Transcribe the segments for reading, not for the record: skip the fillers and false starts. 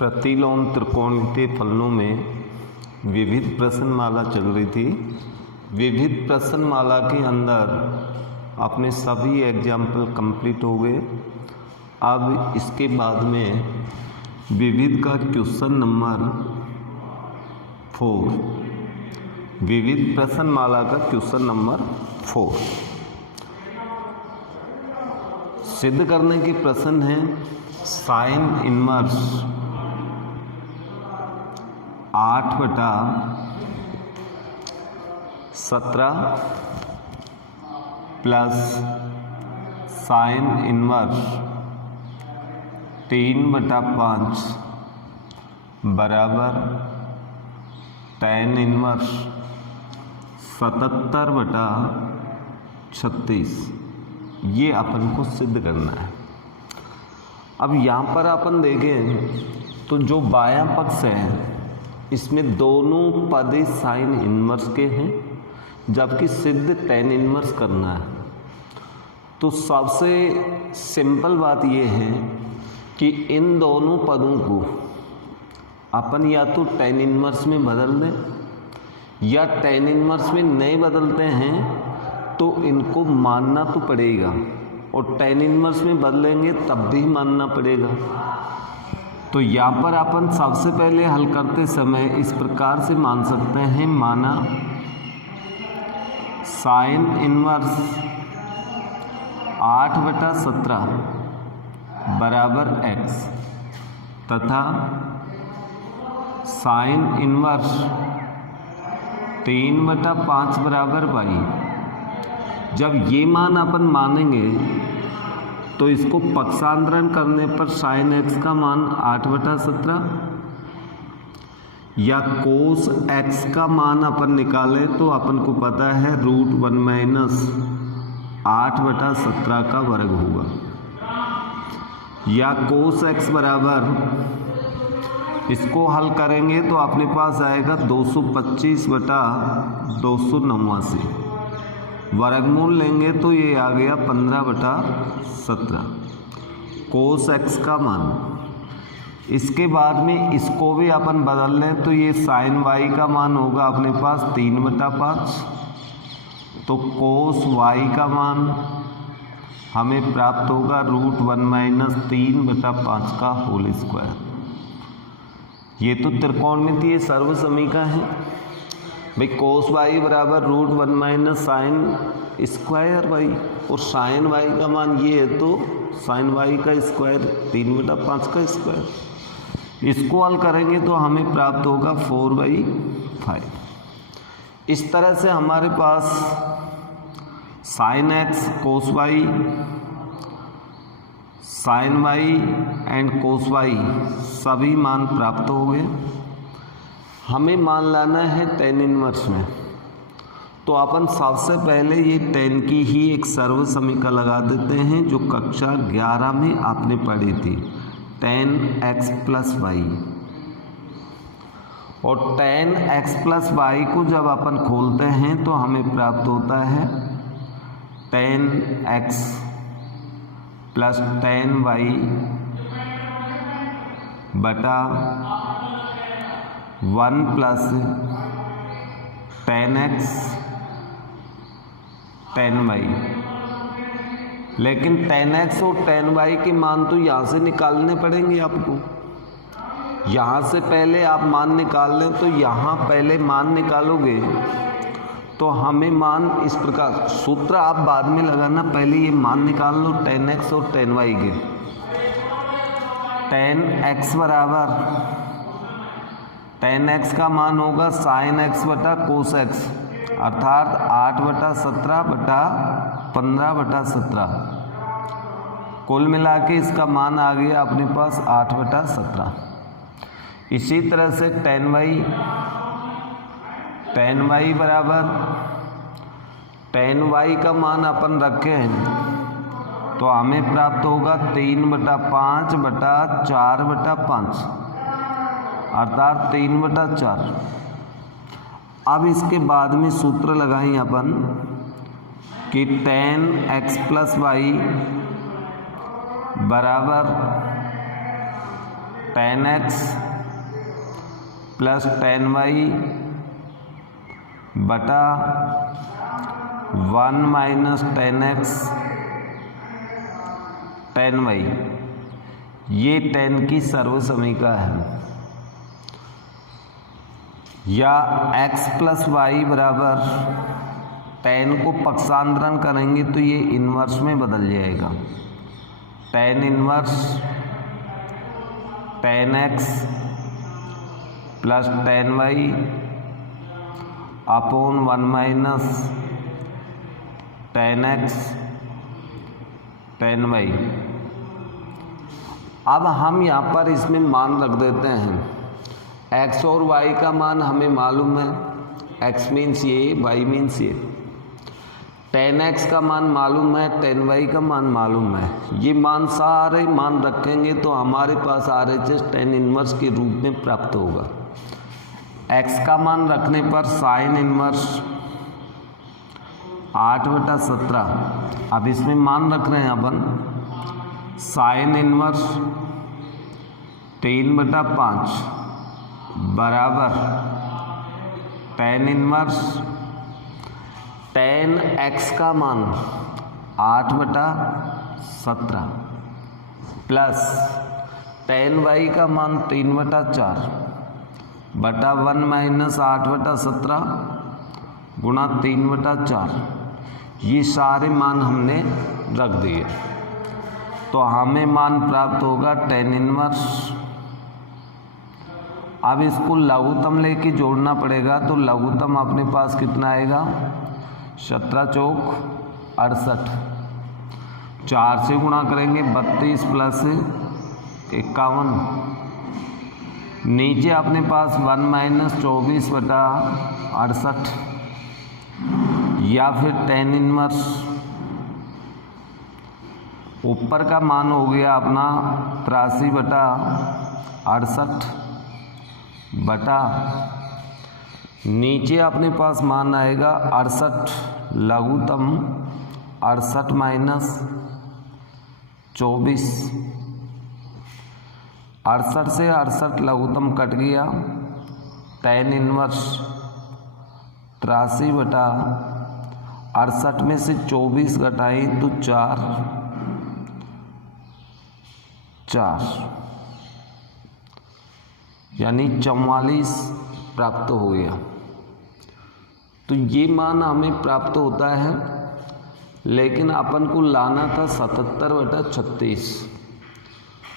प्रतिलोम त्रिकोणमितीय फलनों में विविध प्रश्नमाला चल रही थी। विविध प्रश्नमाला के अंदर अपने सभी एग्जाम्पल कंप्लीट हो गए। अब इसके बाद में विविध का क्वेश्चन नंबर 4, विविध प्रश्नमाला का क्वेश्चन नंबर 4 सिद्ध करने के प्रश्न हैं। Sine inverse 8/17 plus sine inverse 3/5 बराबर tan इनवर्स 77/36, ये अपन को सिद्ध करना है। अब यहाँ पर अपन देखें तो जो बायां पक्ष है इसमें दोनों पद साइन इनवर्स के हैं, जबकि सिद्ध tan इनवर्स करना है। तो सबसे सिंपल बात यह है कि इन दोनों पदों को अपन या तो tan इनवर्स में बदल दें, या tan इनवर्स में नहीं बदलते हैं तो इनको मानना तो पड़ेगा, और tan इनवर्स में बदलेंगे तब भी मानना पड़ेगा। तो यहाँ पर अपन सबसे पहले हल करते समय इस प्रकार से मान सकते हैं, माना साइन इनवर्स 8/17 बराबर x तथा साइन इनवर्स 3/5 बराबर y। जब ये मान अपन मानेंगे तो इसको पक्षांतरण करने पर साइन x का मान 8/17 या कोस x का मान अपन निकालें तो अपन को पता है √1 - 8/17 का वर्ग होगा, या कोस x बराबर, इसको हल करेंगे तो अपने पास आएगा 225/289, वर्गमूल लेंगे तो ये आ गया 15/17 कोस x का मान। इसके बाद में इसको भी अपन बदल लें तो ये साइन y का मान होगा अपने पास 3/5, तो कोस y का मान हमें प्राप्त होगा √1 - 3/5 का होल स्क्वायर। ये तो त्रिकोणमितीय सर्वसमीका है भाई। कोस y बराबर √1 - साइन स्क्वायर y, और साइन y का मान ये है तो साइन y का स्क्वायर 3/5 का स्क्वायर। इसको हल करेंगे तो हमें प्राप्त होगा 4/5। इस तरह से हमारे पास sine x, cos y, sine y and cos y सभी मान प्राप्त हो गए। हमें मान लाना है tan इनवर्स में, तो अपन सबसे पहले ये tan की ही एक सर्व समीकरण लगा देते हैं जो कक्षा 11 में आपने पढ़ी थी, tan x + y। और tan x + y को जब अपन खोलते हैं तो हमें प्राप्त होता है tan x + tan y बटा 1 + tan x tan y। लेकिन tan x और tan y के मान तो यहाँ से निकालने पड़ेंगे आपको। यहाँ से पहले आप मान निकाल लें तो यहाँ पहले मान निकालोगे तो हमें मान इस प्रकार, सूत्र आप बाद में लगाना, पहले ये मान निकाल लो tan x और tan y के। tan x बराबर, tan x का मान होगा साइन x बटा कोस x, अर्थात 8/17/15/17। कुल मिला के इसका मान आ गया अपने पास 8/17। इसी तरह से tan y बराबर, tan y का मान अपन रखे हैं तो हमें प्राप्त होगा 3/5/4/5, अर्थात 3/4। अब इसके बाद में सूत्र लगाएं अपन कि tan x + y बराबर ten x plus ten y बटा 1 minus ten x ten y, ये टेन की सर्वसमीका है। या x प्लस वाई बराबर टेन को पक्षांतरण करेंगे तो ये इन्वर्स में बदल जाएगा। Ten inverse ten x plus ten y upon 1 minus ten x ten y. अब हम यहाँ पर इसमें मान रख देते हैं। x और y का मान हमें मालूम है, x मीन्स ये, y मीन्स ये। टेन एक्स का मान मालूम है, टेन वाई का मान मालूम है। ये मान सारे मान रखेंगे तो हमारे पास RHS टेन इनवर्स के रूप में प्राप्त होगा। x का मान रखने पर साइन इनवर्स 8/17। अब इसमें मान रख रहे हैं अपन साइन इनवर्स 3/5 बराबर टेन इनवर्स टेन एक्स का मान 8/17 प्लस टेन वाई का मान 3/4 बटा 1 माइनस 8/17 गुणा 3/4। ये सारे मान हमने रख दिए तो हमें मान प्राप्त होगा टेन इनवर्स। अब इसको लघुत्तम लेके जोड़ना पड़ेगा तो लघुत्तम अपने पास कितना आएगा 17 चौक 68, 4 से गुणा करेंगे 32 प्लस 51, नीचे अपने पास 1 माइनस 24/68 या फिर टेन इनवर्स। ऊपर का मान हो गया अपना 83/68 बटा नीचे अपने पास मान आएगा 68 लघुत्तम 68 माइनस 24, 68 से 68 लघुत्तम कट गया। टेन इनवर्स 83/68 में से 24 घटाएं तो 4 यानी 44 प्राप्त हो गया। तो ये मान हमें प्राप्त होता है, लेकिन अपन को लाना था 77/36।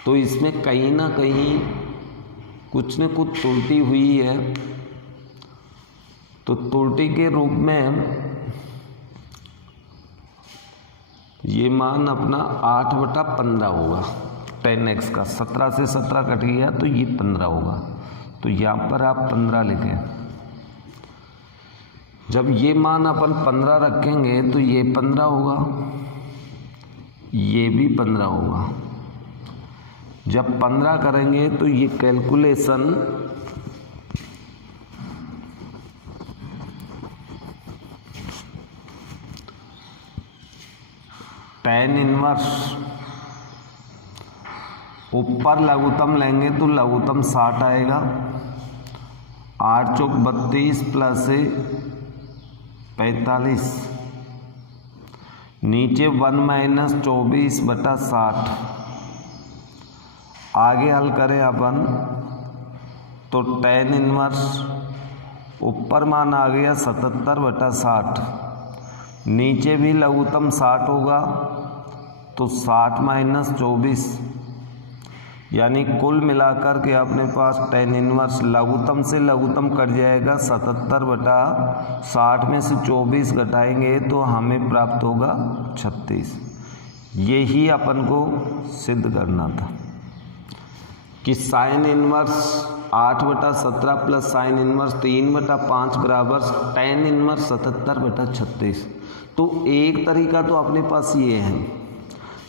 तो इसमें कहीं ना कहीं कुछ न कुछ त्रुटि हुई है। तो त्रुटि के रूप में ये मान अपना 8/15 होगा। टेन एक्स का 17 से 17 कट गया तो ये 15 होगा। तो यहाँ पर आप 15 लिखें। जब ये मान अपन 15 रखेंगे तो ये 15 होगा, ये भी 15 होगा। जब 15 करेंगे तो ये कैलकुलेशन टेन इनवर्स ऊपर लघुत्तम लेंगे तो लघुत्तम 60 आएगा। 8 चौक 32 प्लस 45, नीचे 1 माइनस 24/60। आगे हल करें अपन तो टेन इनवर्स ऊपर मान आ गया 77/60, नीचे भी लघुत्तम 60 होगा तो 60 माइनस 24, यानी कुल मिलाकर के अपने पास टेन इनवर्स लघुत्तम से लघुत्तम कट जाएगा। 77/60 में से 24 घटाएंगे तो हमें प्राप्त होगा 36। यही अपन को सिद्ध करना था कि sine inverse 8/17 plus sine inverse 3/5 बराबर टेन इनवर्स 77/36। तो एक तरीका तो अपने पास ये है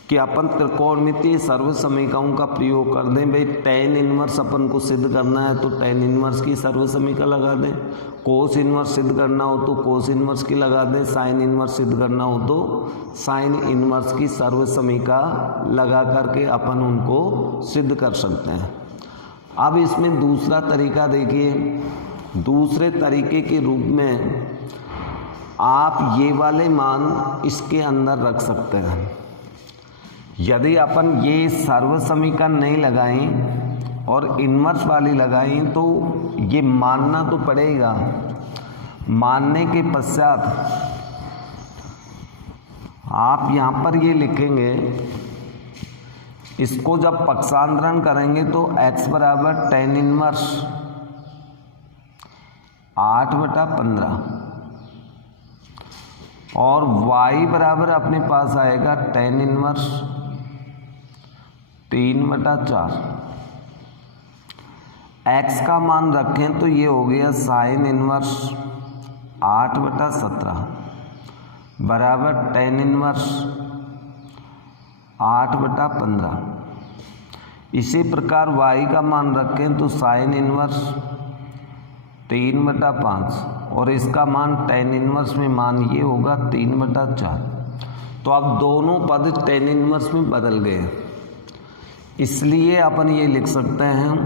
कि अपन त्रिकोणमितीय सर्वसमीकाओं का प्रयोग कर दें। भाई टेन इनवर्स अपन को सिद्ध करना है तो टेन इनवर्स की सर्वसमीका लगा दें, कोस इनवर्स सिद्ध करना हो तो कोस इनवर्स की लगा दें, साइन इनवर्स सिद्ध करना हो तो साइन इनवर्स की सर्वसमीका लगा करके अपन उनको सिद्ध कर सकते हैं। अब इसमें दूसरा तरीका देखिए, दूसरे तरीके के रूप में आप ये वाले मान इसके अंदर रख सकते हैं। यदि अपन ये सर्व समीकरण नहीं लगाएं और इन्वर्स वाली लगाएं तो ये मानना तो पड़ेगा। मानने के पश्चात आप यहाँ पर ये लिखेंगे, इसको जब पक्षांतरण करेंगे तो x बराबर tan इनवर्स 8/15 और y बराबर अपने पास आएगा tan इनवर्स 3/4। x का मान रखें तो ये हो गया sin इनवर्स 8/17 बराबर tan इनवर्स 8/15। इसी प्रकार y का मान रखें तो sin इनवर्स 3/5 और इसका मान tan इनवर्स में मान ये होगा 3/4। तो अब दोनों पद tan इनवर्स में बदल गए, इसलिए अपन ये लिख सकते हैं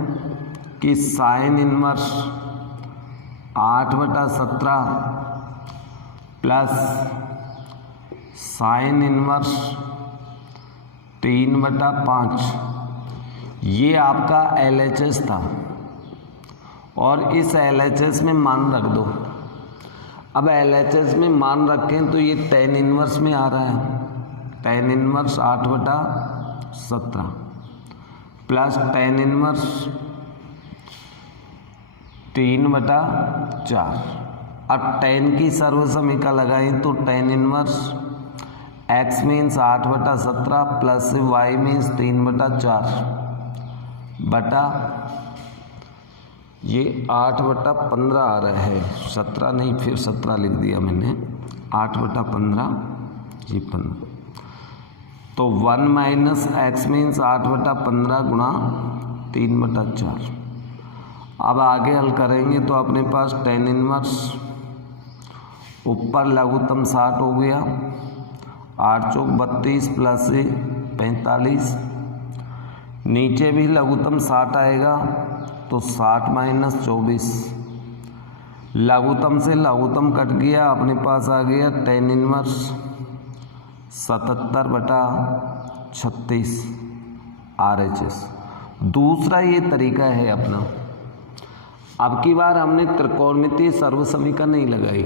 कि sin inverse 8/17 plus sin inverse 3/5 ये आपका LHS था और इस LHS में मान रख दो। अब LHS में मान रखें तो ये tan इनवर्स में आ रहा है, tan inverse 8/17 plus tan inverse 3/4। अब tan की सर्व समीकरण लगाएं तो tan inverse x means 8/17 plus y means 3/4 बटा ये 8/15 आ रहा है, 17 नहीं फिर 17 लिख दिया मैंने, 8/15 ये 15। तो 1 माइनस एक्स मीन्स 8/15 गुणा 3/4। अब आगे हल करेंगे तो अपने पास tan इनवर्स ऊपर लघुत्तम 60 हो गया, 8 चौक 32 प्लस 45, नीचे भी लघुत्तम 60 आएगा तो 60 माइनस 24, लघुत्तम से लघुत्तम कट गया, अपने पास आ गया tan इनवर्स 77/36 RHS। दूसरा ये तरीका है अपना। अब की बार हमने त्रिकोणमितीय सर्व समीकरण नहीं लगाई,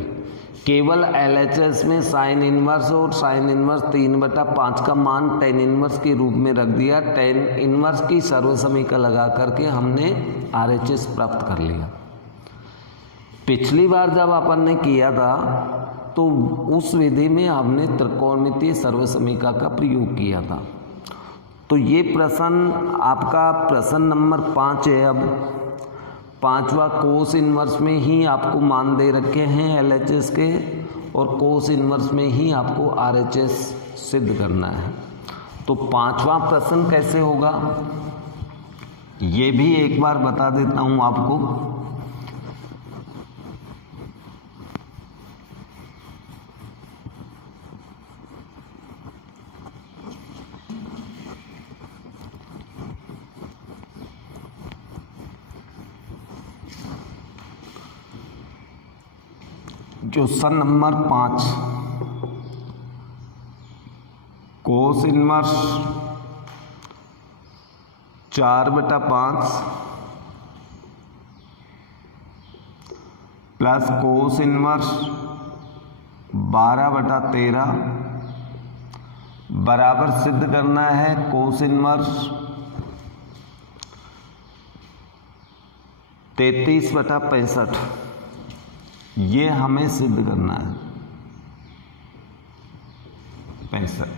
केवल LHS में साइन इनवर्स और साइन इनवर्स 3/5 का मान tan इनवर्स के रूप में रख दिया। tan इनवर्स की सर्व समीकरण लगा करके हमने RHS प्राप्त कर लिया। पिछली बार जब अपन ने किया था तो उस विधि में हमने त्रिकोणमितीय सर्व समीकरण का प्रयोग किया था। तो ये प्रश्न आपका प्रश्न नंबर 5 है। अब 5वां कोस इनवर्स में ही आपको मान दे रखे हैं LHS के और कोस इनवर्स में ही आपको RHS सिद्ध करना है। तो 5वां प्रश्न कैसे होगा ये भी एक बार बता देता हूं आपको। Question number 5, cos inverse 4/5 plus cos inverse 12/13 बराबर सिद्ध करना है कोस इनवर्स 33/65। ये हमें सिद्ध करना है 65।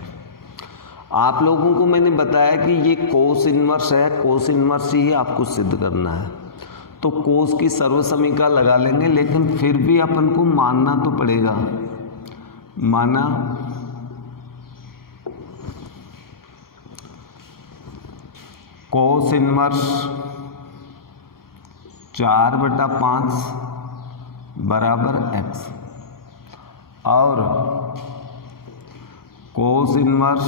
आप लोगों को मैंने बताया कि ये कोस इनवर्स है, कोस इनवर्स ही आपको सिद्ध करना है। तो कोस की सर्व समीकरण लगा लेंगे, लेकिन फिर भी अपन को मानना तो पड़ेगा। माना कोस इनवर्स 4/5 बराबर x और कोस इनवर्स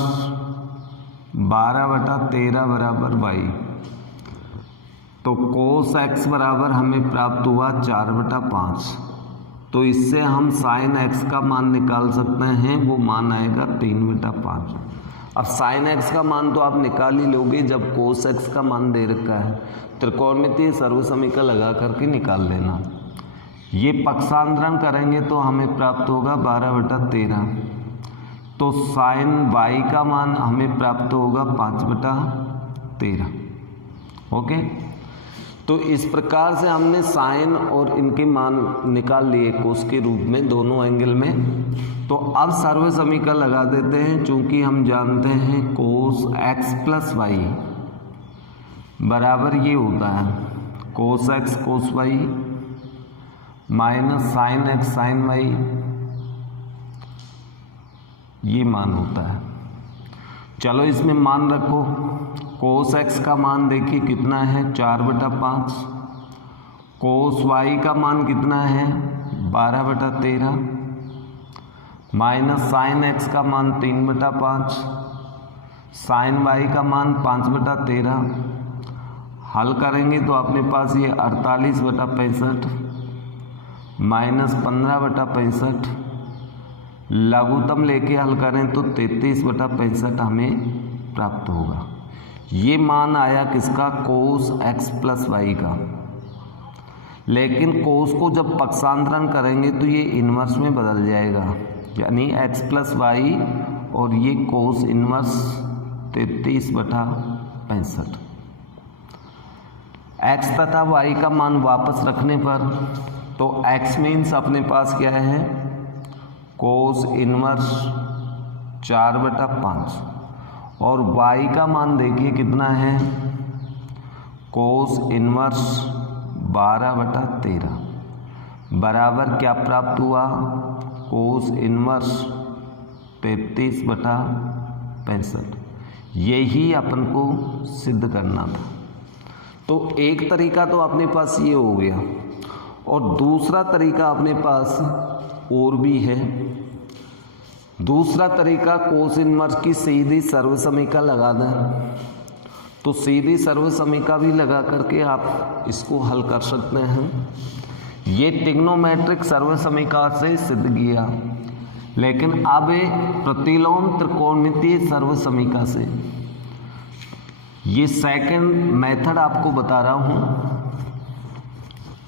12/13 बराबर y। तो कोस एक्स बराबर हमें प्राप्त हुआ 4/5। तो इससे हम साइन एक्स का मान निकाल सकते हैं, वो मान आएगा 3/5। अब साइन एक्स का मान तो आप निकाल ही लोगे जब कोस एक्स का मान दे रखा है। त्रिकोणमितीय सर्वसमीकरण लगा करके निकाल लेना। ये पक्षांतरण करेंगे तो हमें प्राप्त होगा 12/13। तो साइन वाई का मान हमें प्राप्त होगा 5/13। ओके, तो इस प्रकार से हमने साइन और इनके मान निकाल लिए कोस के रूप में दोनों एंगल में। तो अब सर्व समीकरण लगा देते हैं, चूंकि हम जानते हैं कोस एक्स प्लस वाई बराबर ये होता है cos x cos y minus sine x sine y, ये मान होता है। चलो इसमें मान रखो। कोस एक्स का मान देखिए कितना है 4/5। कोस वाई का मान कितना है 12/13 माइनस साइन एक्स का मान 3/5, साइन वाई का मान 5/13। हल करेंगे तो अपने पास ये 48/65 माइनस 15/65, लघुत्तम लेके हल करें तो 33/65 हमें प्राप्त होगा। ये मान आया किसका, कोस एक्स प्लस वाई का। लेकिन कोस को जब पक्षांतरण करेंगे तो ये इन्वर्स में बदल जाएगा, यानी एक्स प्लस वाई और ये कोस इन्वर्स 33/65। एक्स तथा वाई का मान वापस रखने पर तो एक्स मीन्स अपने पास क्या है कोस इन्वर्स 4/5 और y का मान देखिए कितना है कोस इन्वर्स 12/13 बराबर क्या प्राप्त हुआ कोस इन्वर्स 33/65। यही अपन को सिद्ध करना था। तो एक तरीका तो अपने पास ये हो गया और दूसरा तरीका अपने पास और भी है। दूसरा तरीका कोस इन्वर्स की सीधी सर्वसमीकरण लगा दें। तो सीधी सर्वसमीकरण भी लगा करके आप इसको हल कर सकते हैं। ये ट्रिग्नोमेट्रिक सर्वसमीकरण से सिद्ध किया, लेकिन अब प्रतिलोम त्रिकोणमितीय सर्वसमीकरण से ये सेकंड मेथड आपको बता रहा हूँ।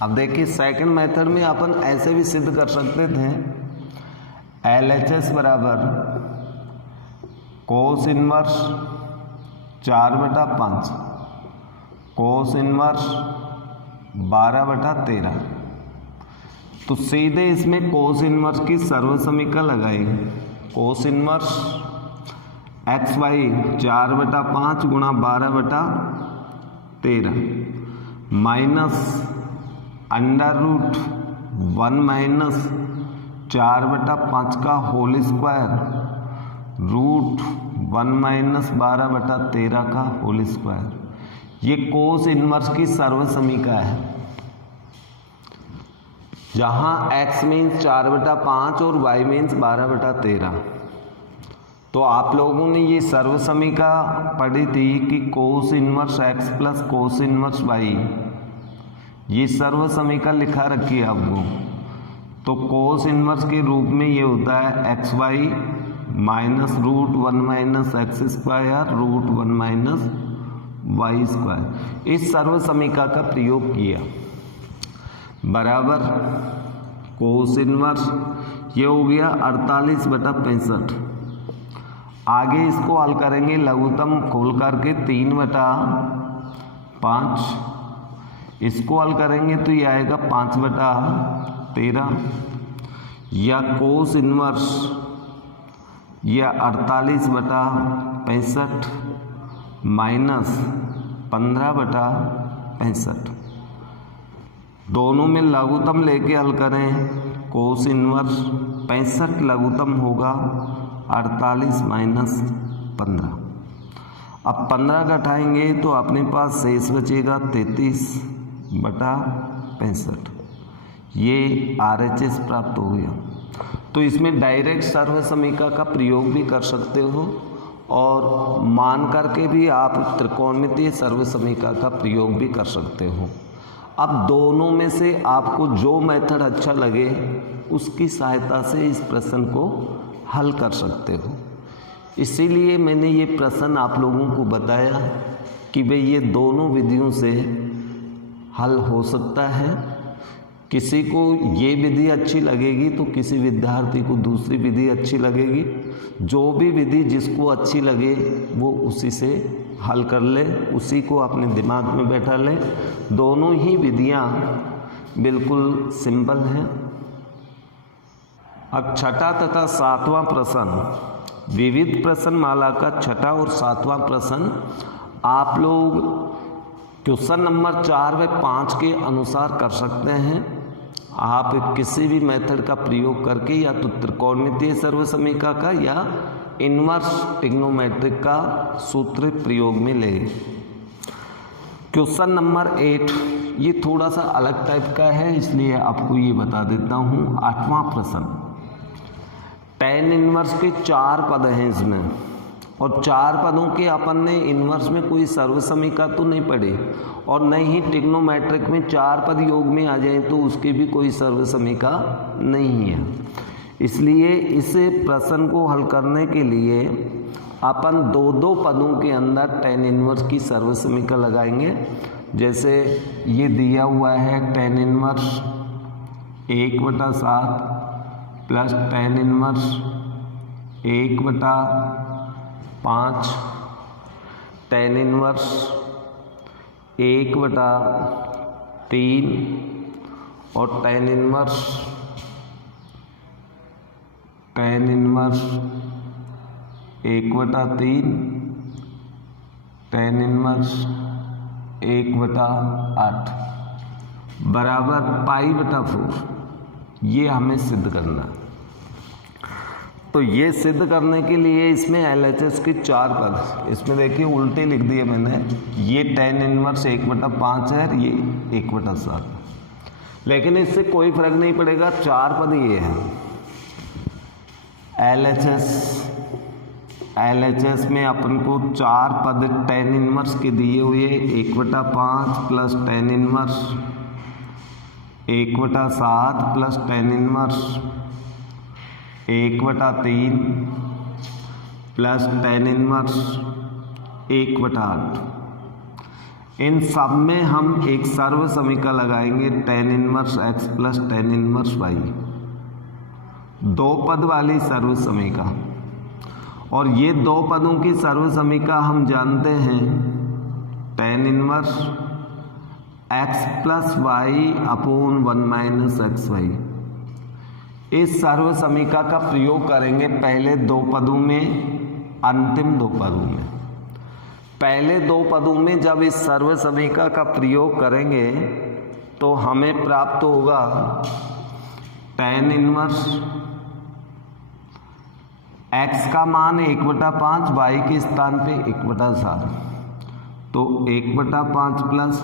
अब देखिए सेकंड मेथड में अपन ऐसे भी सिद्ध कर सकते थे LHS बराबर कोस इन्वर्स 4/5 कोस इन्वर्स 12/13। तो सीधे इसमें कोस इन्वर्स की सर्वसमीकरण लगाएंगे। कोस इन्वर्स एक्स वाई 4/5 गुणा 12/13 माइनस √1 माइनस 4/5 का होल स्क्वायर √1 माइनस 12/13 का होल स्क्वायर। ये कोस इन्वर्स की सर्वसमीकरण है, जहाँ x मीन्स 4/5 और y मीन्स 12/13। तो आप लोगों ने ये सर्वसमीकरण पढ़ी थी कि cos inverse x plus cos inverse y, ये सर्वसमीकरण लिखा रखी है आपको। तो कोस इन्वर्स के रूप में ये होता है x y minus √1 minus x square √1 minus y square. इस सर्वसमीकरण का प्रयोग किया बराबर कोस इन्वर्स ये हो गया 48/65। आगे इसको हल करेंगे लघुत्तम खोल करके 3/5, इसको हल करेंगे तो ये आएगा 5/13 या कोस इन्वर्स या 48/65 माइनस 15/65। दोनों में लघुत्तम लेके हल करें। कोस इन्वर्स 65 लघुत्तम होगा 48 माइनस 15। अब 15 घटाएंगे तो अपने पास शेष बचेगा 33/65। ये RHS प्राप्त हो गया। तो इसमें डायरेक्ट सर्वसमीकरण का प्रयोग भी कर सकते हो और मान करके भी आप त्रिकोणमितीय सर्वसमीका का प्रयोग भी कर सकते हो। अब दोनों में से आपको जो मेथड अच्छा लगे उसकी सहायता से इस प्रश्न को हल कर सकते हो। इसीलिए मैंने ये प्रश्न आप लोगों को बताया कि भाई ये दोनों विधियों से हल हो सकता है। किसी को ये विधि अच्छी लगेगी तो किसी विद्यार्थी को दूसरी विधि अच्छी लगेगी। जो भी विधि जिसको अच्छी लगे वो उसी से हल कर ले, उसी को अपने दिमाग में बैठा ले। दोनों ही विधियां बिल्कुल सिंपल हैं। अब छठा तथा सातवां प्रश्न, विविध प्रश्न माला का छठा और सातवां प्रश्न आप लोग क्वेश्चन नंबर 4 व 5 के अनुसार कर सकते हैं। आप किसी भी मेथड का प्रयोग करके या तो त्रिकोणमितीय सर्वसमीका का या इन्वर्स ट्रिग्नोमेट्रिक का सूत्र प्रयोग में ले। क्वेश्चन नंबर 8 ये थोड़ा सा अलग टाइप का है, इसलिए आपको ये बता देता हूँ। 8वां प्रश्न, tan इन्वर्स के 4 पद हैं इसमें, और 4 पदों के अपन ने इन्वर्स में कोई सर्वसमीका तो नहीं पढ़ी, और न ही ट्रिग्नोमेट्रिक में 4 पद योग में आ जाए तो उसकी भी कोई सर्वसमीका नहीं है। इसलिए इस प्रश्न को हल करने के लिए अपन 2-2 पदों के अंदर tan इन्वर्स की सर्वसमीका लगाएंगे। जैसे ये दिया हुआ है tan inverse 1/7 plus tan inverse 1/5, tan inverse 1/3 और tan इन्वर्स 1/3, tan इन्वर्स 1/8 बराबर π/4। ये हमें सिद्ध करना है। तो ये सिद्ध करने के लिए इसमें LHS के 4 पद, इसमें देखिए उल्टे लिख दिए मैंने। ये tan इन्वर्स 1/5 है, ये 1/7, लेकिन इससे कोई फर्क नहीं पड़ेगा, 4 पद ये हैं। LHS में अपन को 4 पद tan इन्वर्स के दिए हुए 1/5 plus tan inverse 1/7 plus tan inverse 1/3 plus tan inverse 1/8। इन सब में हम एक सर्वसमीका लगाएंगे tan inverse x plus tan inverse y, 2 पद वाली सर्वसमीका। और ये 2 पदों की सर्वसमीका हम जानते हैं tan inverse x plus y upon 1 minus xy। इस सर्वसमीका का प्रयोग करेंगे पहले 2 पदों में, अंतिम 2 पदों में। पहले 2 पदों में जब इस सर्वसमीका का प्रयोग करेंगे तो हमें प्राप्त होगा tan इन्वर्स x का मान 1/5, y के स्थान पे 1/7, तो 1/5 प्लस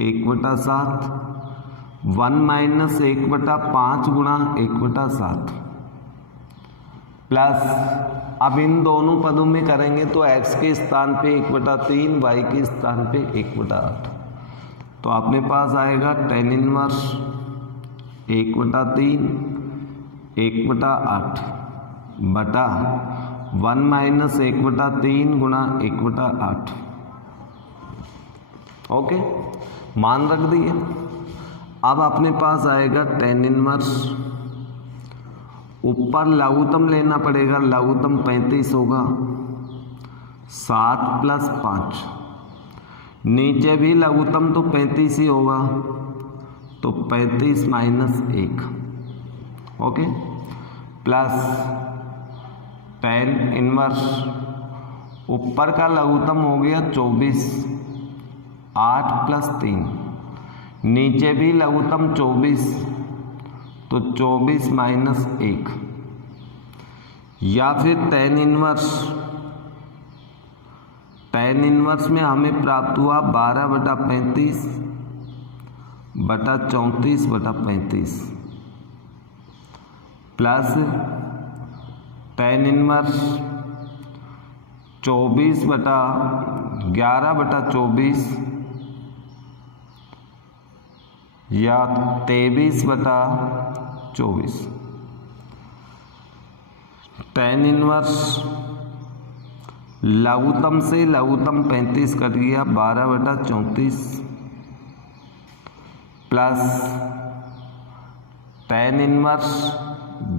1/7 1 माइनस 1/5 गुणा 1/7 प्लस, अब इन दोनों पदों में करेंगे तो x के स्थान पे 1/3, y के स्थान पे 1/8, तो अपने पास आएगा tan इन्वर्स 1/3 1/8 बटा 1 माइनस 1/3 गुणा 1/8। ओके, मान रख दिए। अब अपने पास आएगा tan इन्वर्स, ऊपर लघुत्तम लेना पड़ेगा, लघुत्तम 35 होगा, 7 प्लस 5, नीचे भी लघुत्तम तो 35 ही होगा, तो 35 minus 1, okay, plus tan inverse, ऊपर का लघुत्तम हो गया 24, 8 प्लस 3, नीचे भी लघुत्तम 24, तो 24 माइनस 1, या फिर tan इन्वर्स में हमें प्राप्त हुआ 12/35 बटा 34/35 प्लस tan इन्वर्स 24/11/24 या 23/24। tan इनवर्स लघुत्तम से लघुत्तम 35 कट गया, 12/34 प्लस tan इनवर्स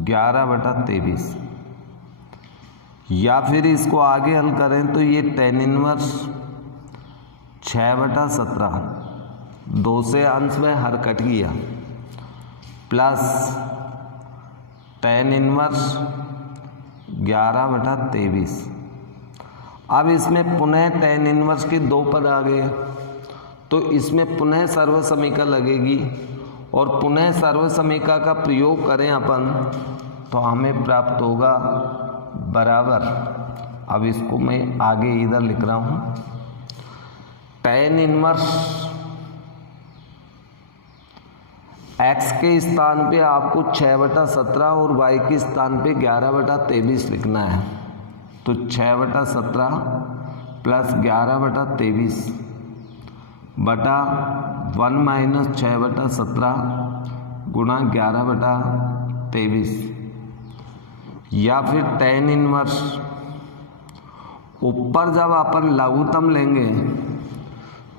11/23। या फिर इसको आगे हल करें तो ये tan इनवर्स 6/17, 2 से अंश में हर कट गया, प्लस tan इनवर्स 11/23। अब इसमें पुनः tan इनवर्स के 2 पद आ गए, तो इसमें पुनः सर्वसमीका लगेगी और पुनः सर्वसमीका का प्रयोग करें अपन तो हमें प्राप्त होगा बराबर। अब इसको मैं आगे इधर लिख रहा हूँ, tan इनवर्स x के स्थान पे आपको 6/17 और y के स्थान पे 11/23 लिखना है। तो 6/17 प्लस 11/23 बटा 1 माइनस 6/17 गुणा 11/23, या फिर tan इनवर्स ऊपर जब अपन लघुत्तम लेंगे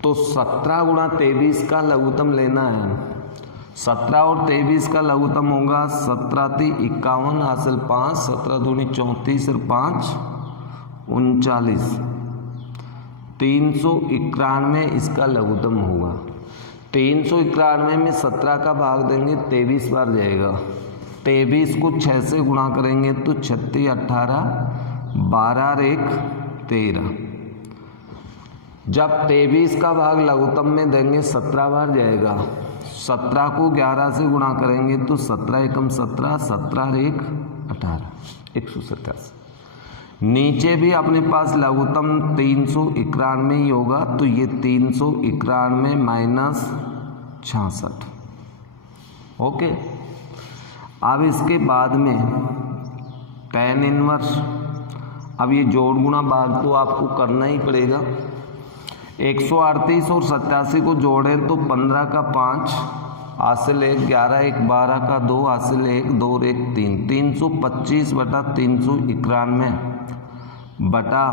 तो 17 गुणा 23 का लघुत्तम लेना है। 17 और 23 का लघुत्तम होगा 17 × 51 हासिल 5, 17 दूनी 34 और 5 39, 391 इसका लघुत्तम होगा। 391 में 17 का भाग देंगे 23 बार जाएगा, 23 को 6 से गुणा करेंगे तो 36 18 12 और 1 13। जब 23 का भाग लघुत्तम में देंगे 17 बार जाएगा, 17 को 11 से गुणा करेंगे तो 17 एकम 17, 17 और 1 18, 187। नीचे भी अपने पास लघुत्तम 391 ही होगा, तो ये 391 माइनस 66। ओके, अब इसके बाद में tan इनवर्स, अब ये जोड़ गुणा भाग तो आपको करना ही पड़ेगा। 138 और 87 को जोड़ें तो 15 का 5 हासिल 1, 11 1 12 का 2 हासिल 1, 2 और 1 3, 325/391 बटा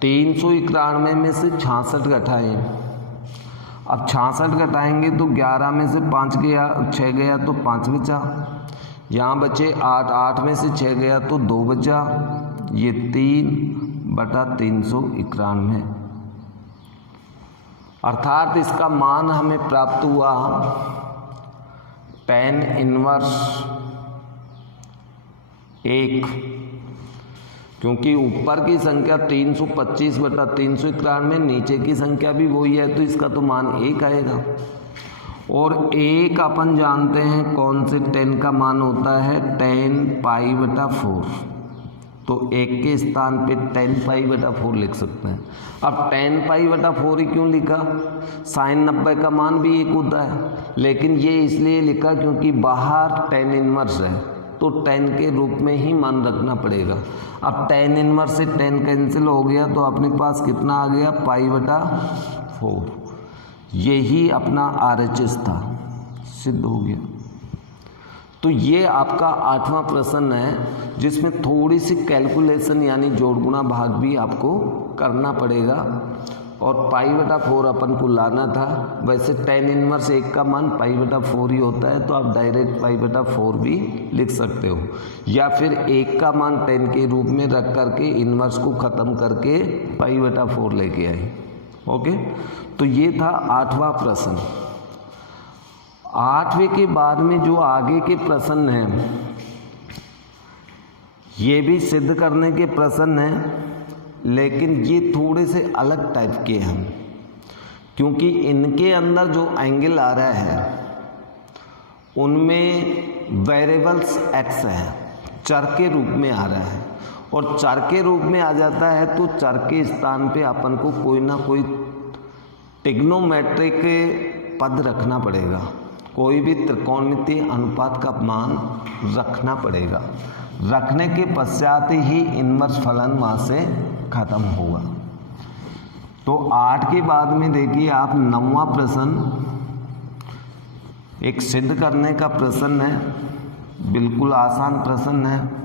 391 में से 66 घटाएं। अब 66 घटाएंगे तो 11 में से 5 गया, 6 गया तो 5 बचा, यहाँ बचे 8, 8 में से 6 गया तो 2 बचा, ये 3/391। अर्थात इसका मान हमें प्राप्त हुआ tan इनवर्स 1, क्योंकि ऊपर की संख्या 325/391, नीचे की संख्या भी वही है, तो इसका तो मान 1 आएगा। और 1 अपन जानते हैं कौन से tan का मान होता है, tan π/4, तो 1 के स्थान पे tan π/4 लिख सकते हैं। अब tan π/4 ही क्यों लिखा, sin 90 का मान भी 1 होता है, लेकिन ये इसलिए लिखा क्योंकि बाहर tan इनवर्स है, तो tan के रूप में ही मान रखना पड़ेगा। अब tan इनवर्स से tan कैंसिल हो गया तो अपने पास कितना आ गया, π/4। यही अपना RHS था, सिद्ध हो गया। तो ये आपका 8वां प्रश्न है, जिसमें थोड़ी सी कैलकुलेशन यानी जोड़ गुणा भाग भी आपको करना पड़ेगा, और π/4 अपन को लाना था। वैसे tan इनवर्स 1 का मान π/4 ही होता है, तो आप डायरेक्ट π/4 भी लिख सकते हो, या फिर 1 का मान tan के रूप में रख करके इनवर्स को ख़त्म करके π/4 लेके आए। ओके, तो ये था 8वां प्रश्न। 8वें के बाद में जो आगे के प्रश्न हैं, ये भी सिद्ध करने के प्रश्न हैं, लेकिन ये थोड़े से अलग टाइप के हैं, क्योंकि इनके अंदर जो एंगल आ रहा है उनमें वेरिएबल्स x है, चर के रूप में आ रहा है, और चर के रूप में आ जाता है तो चर के स्थान पे अपन को कोई ना कोई ट्रिग्नोमेट्रिक पद रखना पड़ेगा, कोई भी त्रिकोणमितीय अनुपात का मान रखना पड़ेगा। रखने के पश्चात ही इनवर्स फलन वहाँ से खत्म होगा। तो 8 के बाद में देखिए आप 9वां प्रश्न एक सिद्ध करने का प्रश्न है, बिल्कुल आसान प्रश्न है।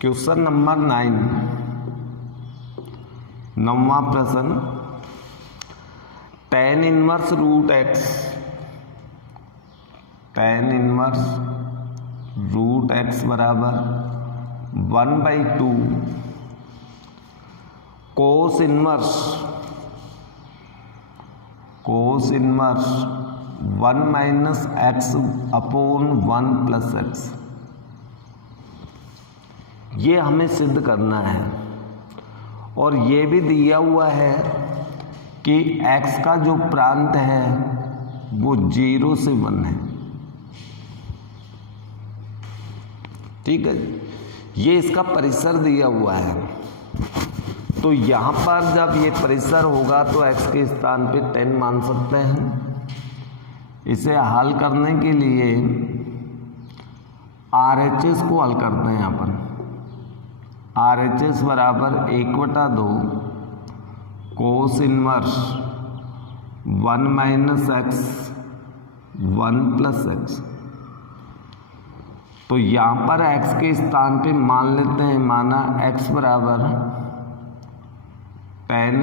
क्वेश्चन नंबर 9, 9वां प्रश्न, tan inverse root x, tan inverse root x बराबर 1/2 cos inverse 1 - x upon 1 + x, ये हमें सिद्ध करना है। और ये भी दिया हुआ है कि x का जो प्रांत है वो 0 से 1 है। ठीक है, ये इसका परिसर दिया हुआ है। तो यहाँ पर जब ये परिसर होगा तो x के स्थान पे 10 मान सकते हैं। इसे हल करने के लिए RHS को हल करते हैं। यहाँ पर RHS बराबर 1/2 कोस इनवर्स 1 - x 1 + x। तो यहाँ पर x के स्थान पे मान लेते हैं, माना x बराबर tan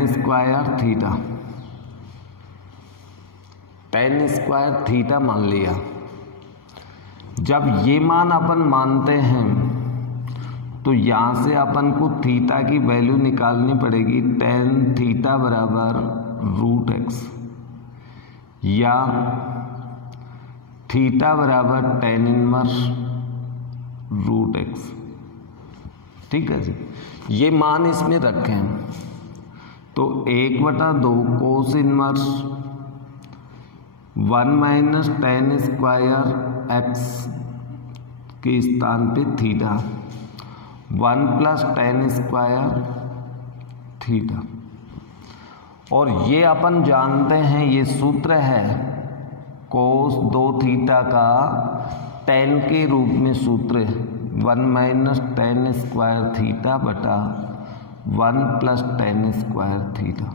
स्क्वायर थीटा मान लिया। जब ये मान अपन मानते हैं तो यहाँ से अपन को थीटा की वैल्यू निकालनी पड़ेगी। tan थीटा बराबर √x या थीटा बराबर tan इनवर्स √x। ठीक है जी, ये मान इसमें रखें तो 1/2 cos inverse 1 - tan square x के स्थान पे थीटा 1 + tan स्क्वायर थीटा। और ये अपन जानते हैं, ये सूत्र है कोस 2 थीटा का tan के रूप में सूत्र है 1 - tan स्क्वायर थीटा बटा 1 + tan स्क्वायर थीटा।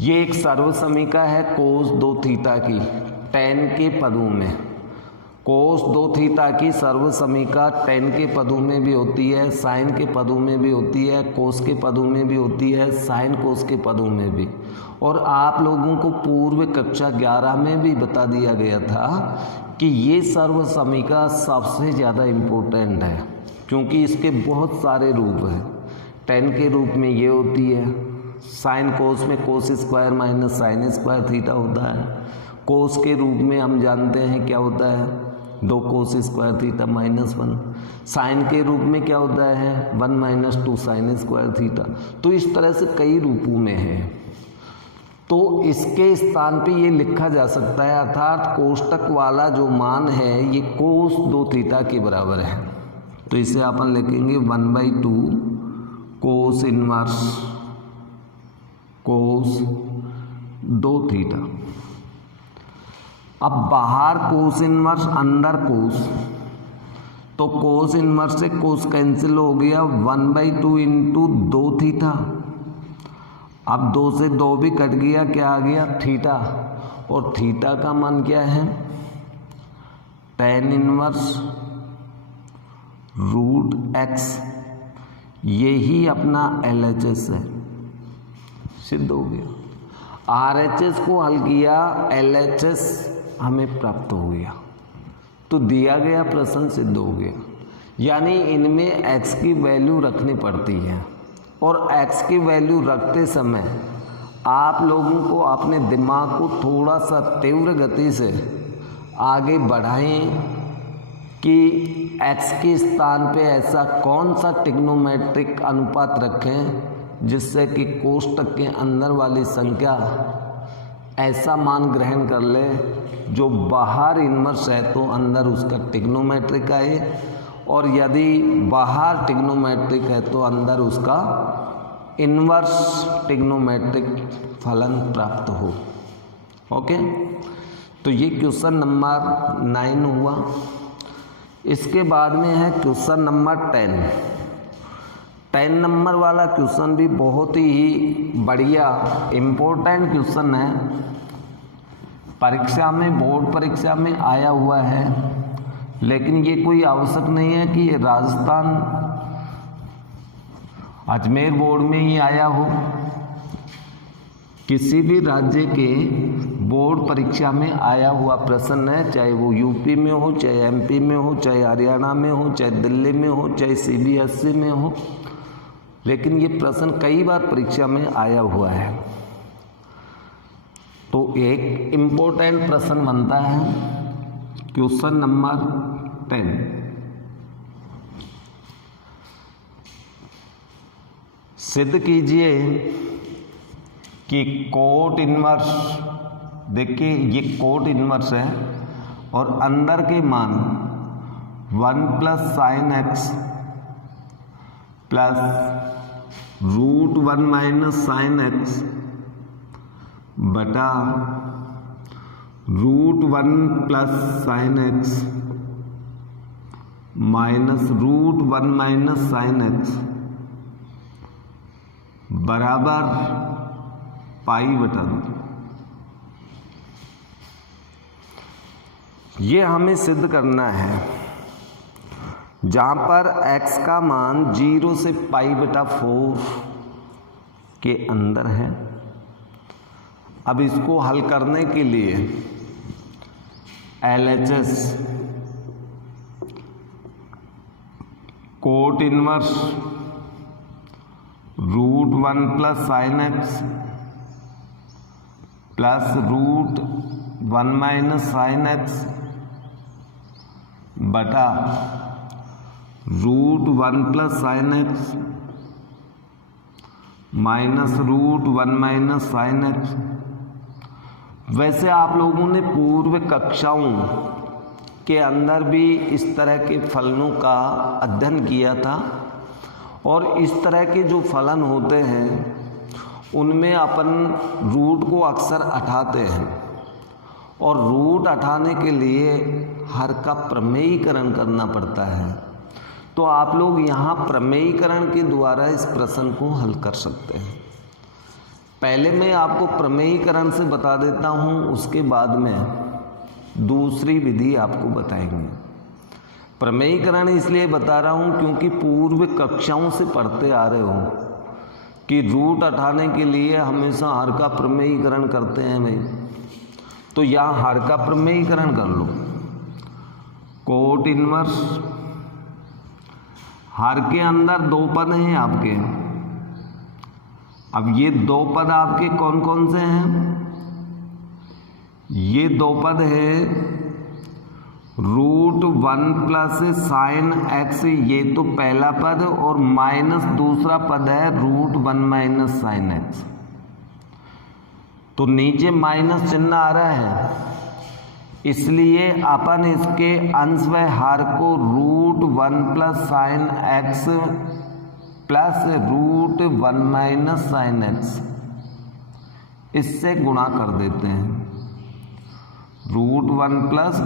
ये एक सर्वसमीका है कोस 2 थीटा की tan के पदों में। कोस 2 थीटा की सर्वसमीका tan के पदों में भी होती है, साइन के पदों में भी होती है, कोस के पदों में भी होती है, साइन कोस के पदों में भी। और आप लोगों को पूर्व कक्षा 11 में भी बता दिया गया था कि ये सर्वसमीका सबसे ज़्यादा इम्पोर्टेंट है, क्योंकि इसके बहुत सारे रूप हैं। tan के रूप में ये होती है, साइन कोस में cos square minus sign square theta होता है। कोस के रूप में हम जानते हैं क्या होता है 2 कोस स्क्वायर थीटा -1। साइन के रूप में क्या होता है 1 - 2 साइन स्क्वायर थीटा। तो इस तरह से कई रूपों में है। तो इसके स्थान पे ये लिखा जा सकता है, अर्थात कोष्टक वाला जो मान है ये कोस 2 थीटा के बराबर है। तो इसे अपन लिखेंगे 1/2 कोस इनवर्स कोस 2 थीटा। अब बाहर कोस इनवर्स अंदर कोस, तो कोस इनवर्स से कोस कैंसिल हो गया 1/2 × 2 थीटा। अब 2 से 2 भी कट गया, क्या आ गया थीटा। और थीटा का मान क्या है tan इनवर्स √x। यही अपना LHS है, सिद्ध हो गया। RHS को हल किया, LHS हमें प्राप्त हो गया, तो दिया गया प्रश्न सिद्ध हो गया। यानी इनमें x की वैल्यू रखनी पड़ती है, और x की वैल्यू रखते समय आप लोगों को अपने दिमाग को थोड़ा सा तीव्र गति से आगे बढ़ाएं कि x के स्थान पे ऐसा कौन सा ट्रिग्नोमेट्रिक अनुपात रखें जिससे कि कोष्टक के अंदर वाली संख्या ऐसा मान ग्रहण कर ले जो बाहर इन्वर्स है तो अंदर उसका ट्रिग्नोमेट्रिक आए, और यदि बाहर ट्रिग्नोमेट्रिक है तो अंदर उसका इन्वर्स ट्रिग्नोमेट्रिक फलन प्राप्त हो। ओके, तो ये क्वेश्चन नंबर 9 हुआ। इसके बाद में है क्वेश्चन नंबर 10 नंबर वाला क्वेश्चन भी बहुत ही बढ़िया इम्पोर्टेंट क्वेश्चन है, परीक्षा में, बोर्ड परीक्षा में आया हुआ है, लेकिन ये कोई आवश्यक नहीं है कि राजस्थान अजमेर बोर्ड में ही आया हो। किसी भी राज्य के बोर्ड परीक्षा में आया हुआ प्रश्न है, चाहे वो यूपी में हो, चाहे एमपी में हो, चाहे हरियाणा में हो, चाहे दिल्ली में हो, चाहे सीबीएसई में हो, लेकिन ये प्रश्न कई बार परीक्षा में आया हुआ है। तो एक इम्पोर्टेंट प्रश्न बनता है क्वेश्चन नंबर 10। सिद्ध कीजिए कि कोट इनवर्स, देखिए ये कोट इनवर्स है और अंदर के मान 1 plus sine x plus root 1 minus sine x बटा root 1 plus sine x minus root 1 minus sine x बराबर पाई बटा 2। ये हमें सिद्ध करना है जहाँ पर x का मान 0 से पाई बटा 4 के अंदर है। अब इसको हल करने के लिए LHS cot inverse root 1 plus sine x plus root 1 minus sine x बटा root 1 plus sine x minus root 1 minus sine x. वैसे आप लोगों ने पूर्व कक्षाओं के अंदर भी इस तरह के फलनों का अध्ययन किया था, और इस तरह के जो फलन होते हैं उनमें अपन रूट को अक्सर हटाते हैं, और रूट हटाने के लिए हर का प्रमेयीकरण करना पड़ता है। तो आप लोग यहाँ प्रमेयीकरण के द्वारा इस प्रश्न को हल कर सकते हैं। पहले मैं आपको प्रमेयीकरण से बता देता हूँ, उसके बाद में दूसरी विधि आपको बताएंगे। प्रमेयीकरण इसलिए बता रहा हूँ क्योंकि पूर्व कक्षाओं से पढ़ते आ रहे हो कि रूट हटाने के लिए हमेशा हर का प्रमेयीकरण करते हैं भाई। तो यहाँ हर का प्रमेयीकरण कर लो। कोट इनवर्स, हर के अंदर 2 पद हैं आपके। अब ये 2 पद आपके कौन कौन से हैं? ये 2 पद है रूट 1 प्लस साइन एक्स, ये तो पहला पद, और माइनस दूसरा पद है रूट 1 माइनस साइन एक्स। तो नीचे माइनस चिन्ह आ रहा है, इसलिए अपन इसके अंश व हर को root 1 plus sine x plus root 1 minus sine x इससे गुणा कर देते हैं। Root 1 plus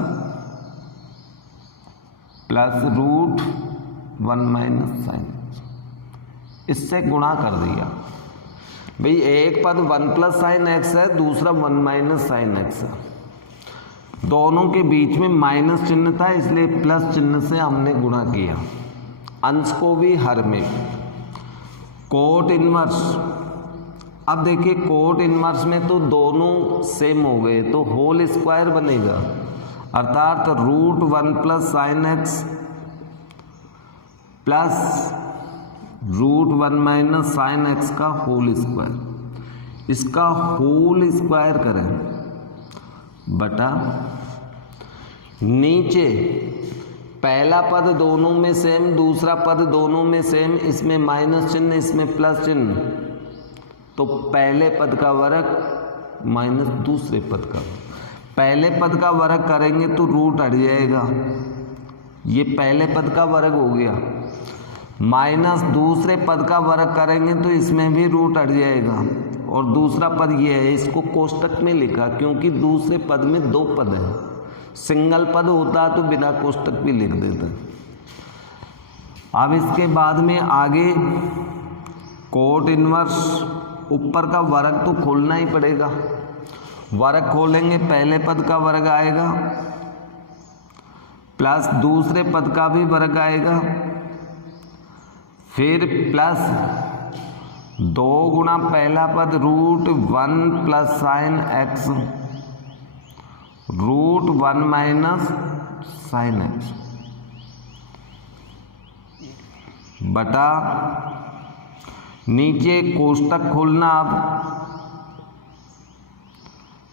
root 1 minus sine इससे गुणा कर दिया। भाई एक पद 1 प्लस साइन एक्स है, दूसरा 1 माइनस साइन एक्स है, दोनों के बीच में माइनस चिन्ह था, इसलिए प्लस चिन्ह से हमने गुणा किया, अंश को भी हर में। कोट इनवर्स, अब देखिए कोट इनवर्स में तो दोनों सेम हो गए, तो होल स्क्वायर बनेगा, अर्थात root 1 plus sine x plus root 1 minus sine x का होल स्क्वायर, इसका होल स्क्वायर करें बटा नीचे पहला पद दोनों में सेम, दूसरा पद दोनों में सेम, इसमें माइनस चिन्ह इसमें प्लस चिन्ह, तो पहले पद का वर्ग माइनस दूसरे पद का। पहले पद का वर्ग करेंगे तो रूट हट जाएगा, ये पहले पद का वर्ग हो गया, माइनस दूसरे पद का वर्ग करेंगे तो इसमें भी रूट हट जाएगा, और दूसरा पद ये है, इसको कोष्टक में लिखा क्योंकि दूसरे पद में दो पद है, सिंगल पद होता तो बिना कोष्टक भी लिख देता। अब इसके बाद में आगे कोट इनवर्स, ऊपर का वर्ग तो खोलना ही पड़ेगा, वर्ग खोलेंगे पहले पद का वर्ग आएगा प्लस दूसरे पद का भी वर्ग आएगा, फिर प्लस 2 गुना पहला पद root 1 plus sine x root 1 minus sine x बटा नीचे कोष्टक खोलना, अब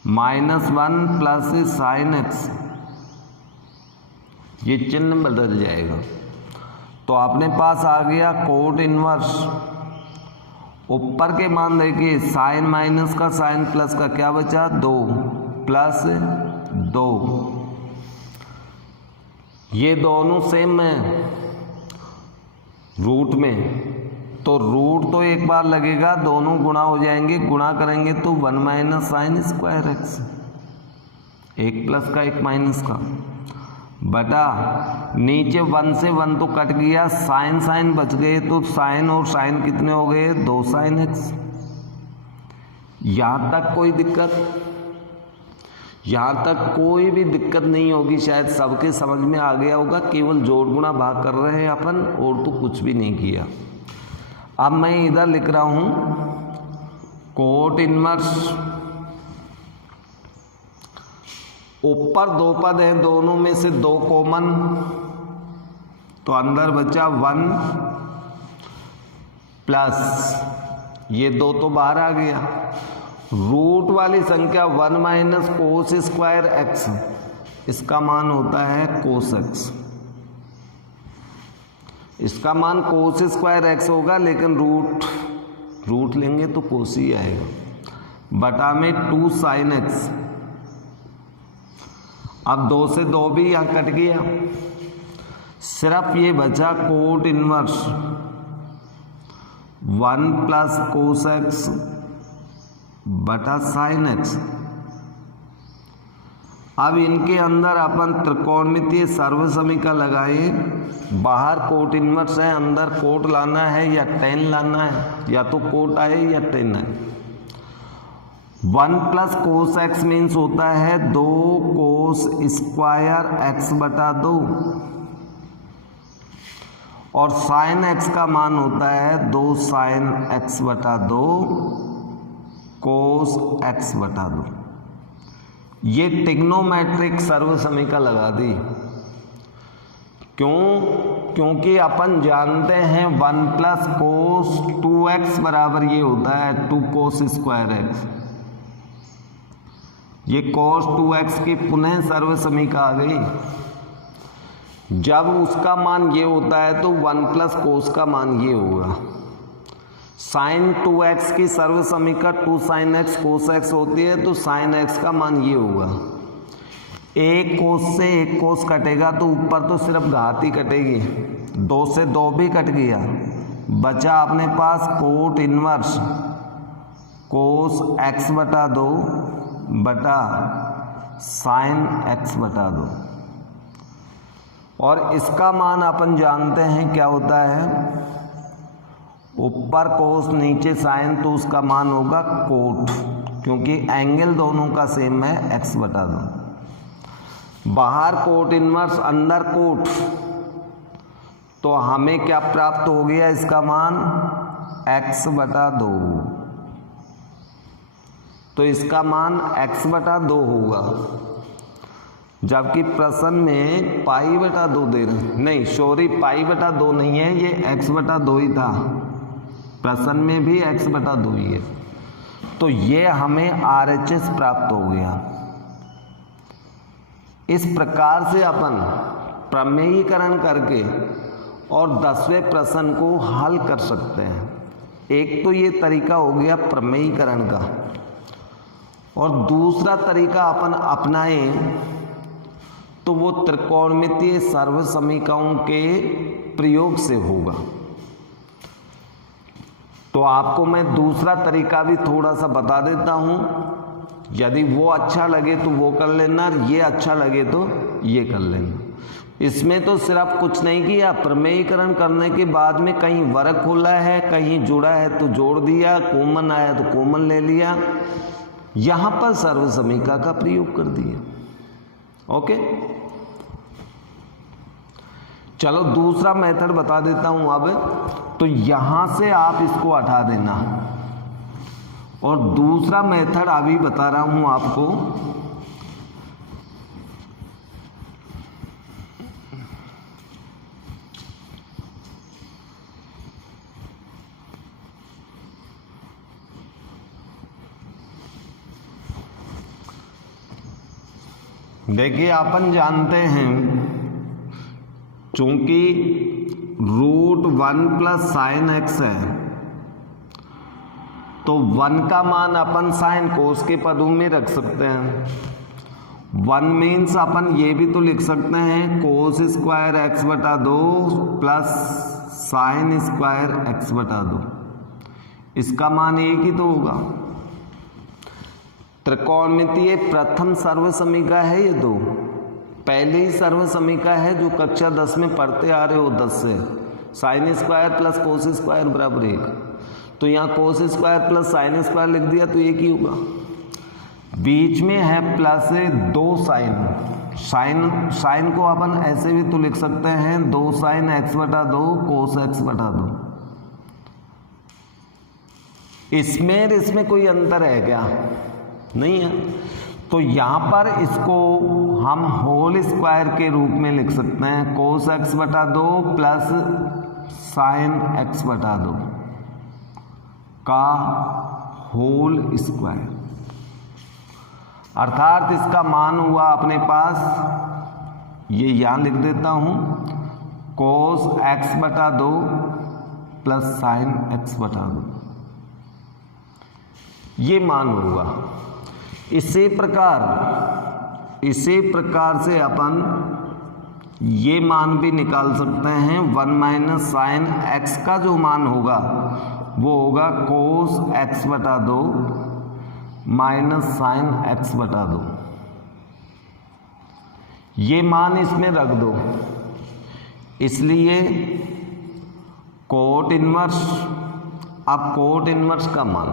-1 प्लस साइन एक्स, ये चिन्ह बदल जाएगा तो अपने पास आ गया कोट इनवर्स। ऊपर के मान देखिए, साइन माइनस का साइन प्लस का क्या बचा 2 प्लस 2, ये दोनों सेम है रूट में, तो रूट तो एक बार लगेगा, दोनों गुणा हो जाएंगे, गुणा करेंगे तो 1 माइनस साइन स्क्वायर एक्स, एक प्लस का एक माइनस का, बटा नीचे 1 से 1 तो कट गया, साइन साइन बच गए, तो साइन और साइन कितने हो गए 2 साइन एक्स। यहाँ तक कोई दिक्कत, यहाँ तक कोई भी दिक्कत नहीं होगी, शायद सबके समझ में आ गया होगा, केवल जोड़ गुणा भाग कर रहे हैं अपन, और तो कुछ भी नहीं किया। अब मैं इधर लिख रहा हूँ कोट इनवर्स, ऊपर 2 पद हैं, दोनों में से 2 कॉमन, तो अंदर बचा 1 प्लस ये 2 तो बाहर आ गया, रूट वाली संख्या 1 माइनस कोस स्क्वायर एक्स, इसका मान होता है कोस एक्स, इसका मान कोस स्क्वायर एक्स होगा, लेकिन रूट लेंगे तो कोस ही आएगा, बटा में 2 साइन एक्स। अब 2 से 2 भी यहाँ कट गया, सिर्फ ये बचा cot inverse 1 plus cos x बटा साइन एक्स। अब इनके अंदर अपन त्रिकोणमितीय सर्वसमीका लगाए, बाहर कोट इनवर्स है, अंदर कोट लाना है या टेन लाना है, या तो कोट आए या टेन आए। 1 प्लस कोस एक्स मीन्स होता है 2 कोस स्क्वायर एक्स बटा 2, और साइन एक्स का मान होता है 2 साइन एक्स बटा 2 कोस एक्स बटा 2। ये ट्रिग्नोमेट्रिक सर्वसमीका लगा दी, क्योंकि अपन जानते हैं 1 प्लस कोस 2x बराबर ये होता है 2 कोस स्क्वायर एक्स, ये cos 2x की पुनः सर्वसमीका आ गई। जब उसका मान ये होता है तो 1 प्लस कोस का मान ये होगा। साइन 2x की सर्वसमीका 2 साइन एक्स कोस एक्स होती है, तो साइन एक्स का मान ये होगा। एक कोस से एक कोस कटेगा तो ऊपर तो सिर्फ घात ही कटेगी, 2 से 2 भी कट गया, बचा अपने पास कोट इनवर्स कोस एक्स बटा 2 बटा साइन एक्स बटा 2, और इसका मान अपन जानते हैं क्या होता है, ऊपर कोस नीचे साइन, तो उसका मान होगा कोट, क्योंकि एंगल दोनों का सेम है एक्स बटा 2। बाहर कोट इनवर्स अंदर कोट, तो हमें क्या प्राप्त हो गया, इसका मान एक्स बटा 2, तो इसका मान x बटा 2 होगा, जबकि प्रश्न में पाई बटा 2 दे रहे हैं, नहीं सॉरी पाई बटा 2 नहीं है, ये x बटा 2 ही था, प्रश्न में भी x बटा 2 ही है, तो ये हमें RHS प्राप्त हो गया। इस प्रकार से अपन प्रमेयीकरण करके और 10वें प्रश्न को हल कर सकते हैं। एक तो ये तरीका हो गया प्रमेयीकरण का, और दूसरा तरीका अपन अपनाएं तो वो त्रिकोणमितीय सर्वसमीकरणों के प्रयोग से होगा। तो आपको मैं दूसरा तरीका भी थोड़ा सा बता देता हूं, यदि वो अच्छा लगे तो वो कर लेना, ये अच्छा लगे तो ये कर लेना। इसमें तो सिर्फ कुछ नहीं किया, प्रमेयीकरण करने के बाद में कहीं वर्ग खोला है, कहीं जुड़ा है तो जोड़ दिया, कॉमन आया तो कॉमन ले लिया, यहां पर सर्वसमीकरण का प्रयोग कर दिया। ओके, चलो दूसरा मेथड बता देता हूं अब। तो यहां से आप इसको हटा देना, और दूसरा मेथड अभी बता रहा हूं आपको। देखिए, अपन जानते हैं चूंकि √1 प्लस साइन एक्स है, तो 1 का मान अपन साइन कोस के पदों में रख सकते हैं। 1 मीन्स अपन ये भी तो लिख सकते हैं कोस स्क्वायर एक्स बटा 2 प्लस साइन स्क्वायर एक्स बटा 2। इसका मान एक ही तो होगा। त्रिकोणमितीय प्रथम सर्वसमीकरण है ये दो, पहले ही सर्वसमीकरण है जो कक्षा 10 में पढ़ते आ रहे हो 10 से। Sine square plus cos square बराबर 1, तो यहाँ cos square plus sine square लिख दिया तो एक ही होगा। बीच में है प्लस 2 साइन को अपन ऐसे भी तो लिख सकते हैं 2 साइन एक्स बटा 2 कोस एक्स बटा 2। इसमें कोई अंतर है क्या? नहीं है। तो यहाँ पर इसको हम होल स्क्वायर के रूप में लिख सकते हैं कोस एक्स बटा 2 प्लस साइन एक्स बटा 2 का होल स्क्वायर, अर्थात इसका मान हुआ अपने पास, ये यहां लिख देता हूं, कोस एक्स बटा 2 प्लस साइन एक्स बटा 2, ये मान होगा। इसी प्रकार से अपन ये मान भी निकाल सकते हैं। 1 माइनस साइन एक्स का जो मान होगा वो होगा कोस एक्स बटा 2 माइनस साइन एक्स बटा 2। ये मान इसमें रख दो, इसलिए कोट इनवर्स। अब कोट इनवर्स का मान,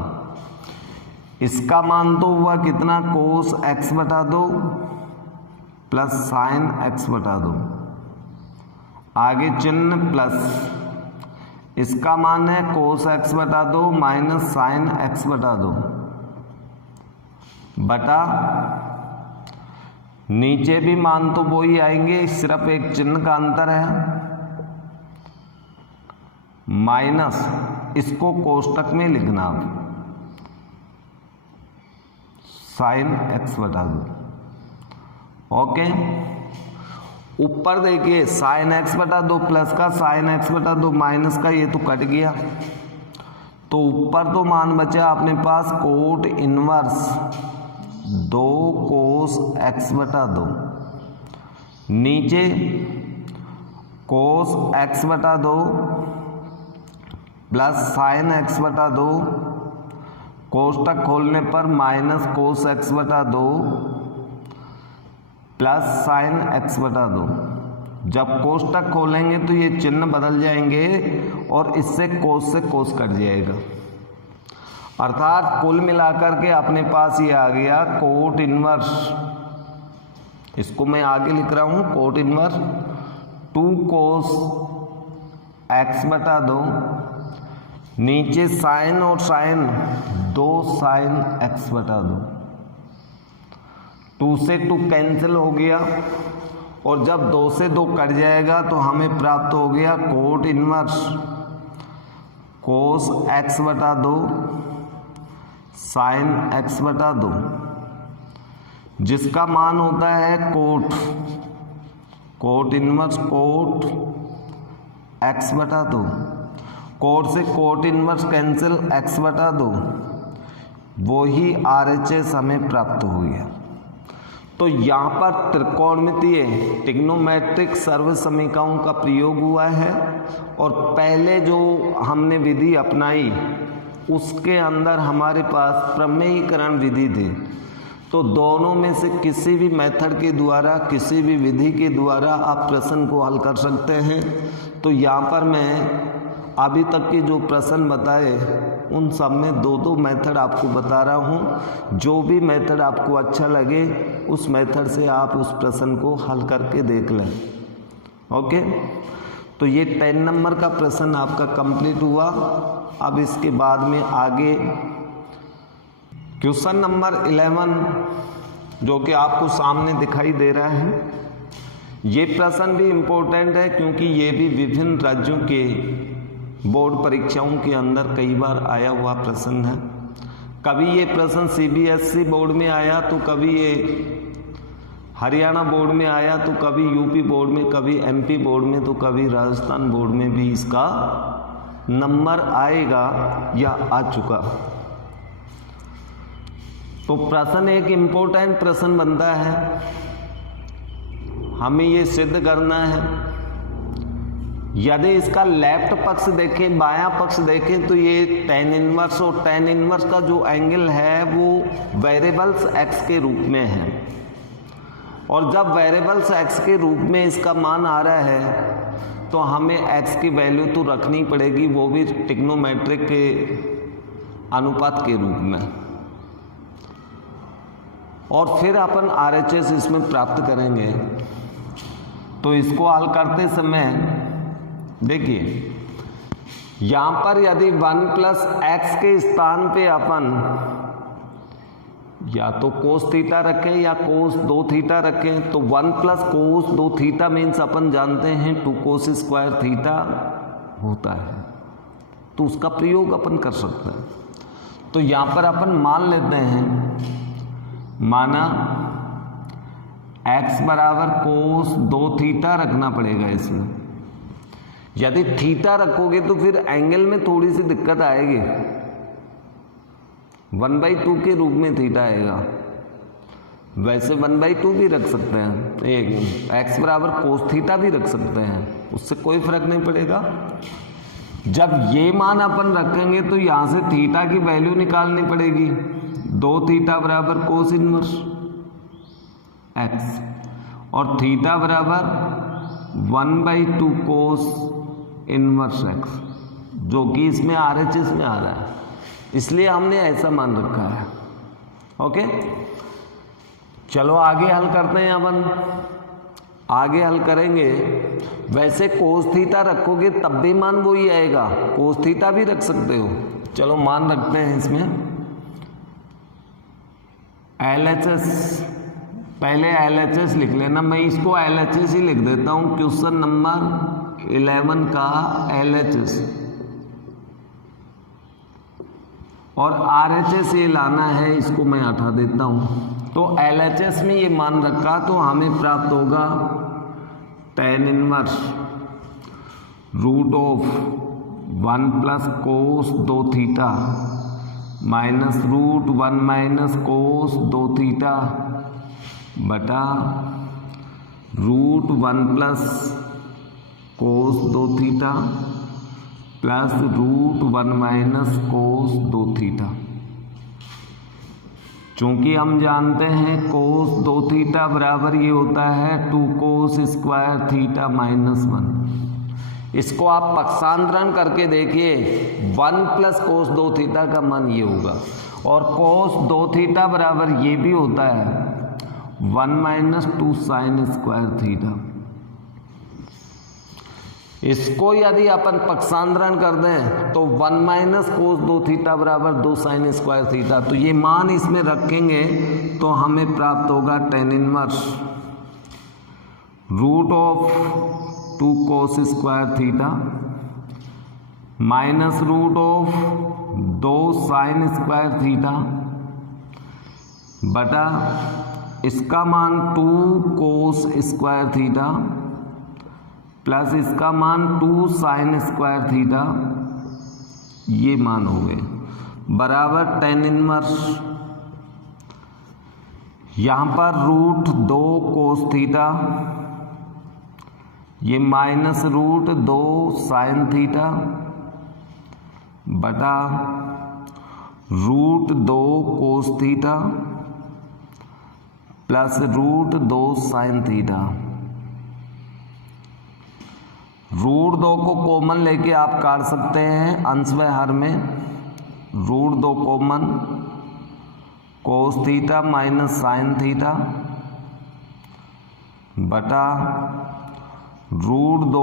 इसका मान तो हुआ कितना, कोस एक्स बटा 2 प्लस साइन एक्स बटा 2, आगे चिन्ह प्लस, इसका मान है कोस एक्स बटा 2 माइनस साइन एक्स बटा 2 बटा, नीचे भी मान तो वो ही आएंगे, सिर्फ एक चिन्ह का अंतर है, माइनस, इसको कोष्टक में लिखना साइन एक्स बटा 2। ओके, ऊपर देखिए साइन एक्स बटा 2 प्लस का साइन एक्स बटा 2 माइनस का, ये तो कट गया, तो ऊपर तो मान बचा अपने पास कोट इनवर्स 2 कोस एक्स बटा 2, नीचे कोस एक्स बटा 2 प्लस साइन एक्स बटा 2, कोष्टक खोलने पर माइनस कोस एक्स बटा 2 प्लस साइन एक्स बटा 2। जब कोष्टक खोलेंगे तो ये चिन्ह बदल जाएंगे और इससे कोस कट जाएगा, अर्थात कुल मिलाकर के अपने पास ये आ गया कोट इनवर्स, इसको मैं आगे लिख रहा हूँ कोट इनवर्स 2 कोस एक्स बटा 2, नीचे साइन और साइन 2 साइन एक्स बटा 2, 2 से 2 कैंसिल हो गया, और जब 2 से 2 कट जाएगा तो हमें प्राप्त हो गया कोट इनवर्स कोस एक्स बटा 2 साइन एक्स बटा 2, जिसका मान होता है cot cot inverse cot x बटा 2, कोट से कोट इनवर्स कैंसिल x बटा 2, वो ही RHS हमें प्राप्त हो गया। तो यहाँ पर त्रिकोणमितीय ट्रिग्नोमेट्रिक सर्व समीकरणों का प्रयोग हुआ है और पहले जो हमने विधि अपनाई उसके अंदर हमारे पास प्रमेयीकरण विधि थी। तो दोनों में से किसी भी मेथड के द्वारा, किसी भी विधि के द्वारा आप प्रश्न को हल कर सकते हैं। तो यहाँ पर मैं अभी तक के जो प्रश्न बताए उन सब में दो दो मेथड आपको बता रहा हूँ। जो भी मेथड आपको अच्छा लगे उस मेथड से आप उस प्रश्न को हल करके देख लें। ओके, तो ये 10 नंबर का प्रश्न आपका कंप्लीट हुआ। अब इसके बाद में आगे क्वेश्चन नंबर 11 जो कि आपको सामने दिखाई दे रहा है, ये प्रश्न भी इम्पोर्टेंट है क्योंकि ये भी विभिन्न राज्यों के बोर्ड परीक्षाओं के अंदर कई बार आया हुआ प्रश्न है। कभी ये प्रश्न CBSE बोर्ड में आया, तो कभी ये हरियाणा बोर्ड में आया, तो कभी यूपी बोर्ड में, कभी MP बोर्ड में, तो कभी राजस्थान बोर्ड में भी इसका नंबर आएगा या आ चुका। तो प्रश्न एक इम्पोर्टेंट प्रश्न बनता है, हमें ये सिद्ध करना है। यदि इसका लेफ्ट पक्ष देखें, बायां पक्ष देखें, तो ये tan इनवर्स, और tan इनवर्स का जो एंगल है वो वेरिएबल्स x के रूप में है। और जब वेरिएबल्स x के रूप में इसका मान आ रहा है तो हमें x की वैल्यू तो रखनी पड़ेगी, वो भी ट्रिग्नोमेट्रिक के अनुपात के रूप में। और फिर अपन RHS इसमें प्राप्त करेंगे। तो इसको हल करते समय देखिए, यहाँ पर यदि 1 प्लस एक्स के स्थान पे अपन या तो कोस थीटा रखें या कोस 2 थीटा रखें, तो 1 प्लस कोस 2 थीटा मीन्स अपन जानते हैं 2 कोस स्क्वायर थीटा होता है। तो उसका प्रयोग अपन कर सकते हैं। तो यहाँ पर अपन मान लेते हैं, माना x बराबर कोस 2 थीटा रखना पड़ेगा इसमें। यदि थीटा रखोगे तो फिर एंगल में थोड़ी सी दिक्कत आएगी, 1/2 के रूप में थीटा आएगा। वैसे 1/2 भी रख सकते हैं, एक x बराबर कोस थीटा भी रख सकते हैं, उससे कोई फर्क नहीं पड़ेगा। जब ये मान अपन रखेंगे तो यहाँ से थीटा की वैल्यू निकालनी पड़ेगी, 2 थीटा बराबर कोस इनवर्स x, और थीटा बराबर 1/2 कोस इनवर्स x, जो कि इसमें RHS में आ रहा है, इसलिए हमने ऐसा मान रखा है। ओके, चलो आगे हल करते हैं। अपन आगे हल करेंगे। वैसे कोस थीटा रखोगे तब भी मान वो ही आएगा, कोस थीटा भी रख सकते हो। चलो मान रखते हैं इसमें LHS, पहले LHS लिख लेना, मैं इसको LHS ही लिख देता हूँ। क्वेश्चन नंबर 11 का LHS, और RHS ये लाना है, इसको मैं हटा देता हूँ। तो LHS में ये मान रखा, तो हमें प्राप्त होगा tan inverse root of 1 plus cos 2 theta minus root 1 minus cos 2 theta बटा root 1 plus cos 2 theta plus root 1 minus cos 2 theta. चूंकि हम जानते हैं कोस 2 थीटा बराबर ये होता है 2 कोस स्क्वायर थीटा माइनस 1। इसको आप पक्षांतरण करके देखिए, 1 प्लस कोस 2 थीटा का मान ये होगा, और कोस 2 थीटा बराबर ये भी होता है 1 माइनस 2 साइन स्क्वायर थीटा। इसको यदि अपन पक्षांतरण कर दें तो 1 माइनस कोस 2 थीटा बराबर 2 साइन स्क्वायर थीटा। तो ये मान इसमें रखेंगे तो हमें प्राप्त होगा tan inverse root of 2 cos square theta minus root of 2 sine square theta बटा इसका मान 2 कोस स्क्वायर थीटा प्लस इसका मान 2 sin स्क्वायर थीटा, ये मान हो गए, बराबर tan इनवर्स, यहाँ पर √2 cos थीटा, ये माइनस √2 sin थीटा बटा √2 cos theta plus √2 sin theta. √2 को कॉमन लेके आप काट सकते हैं अंश व हर में, √2 common, cos theta minus sin theta बटा √2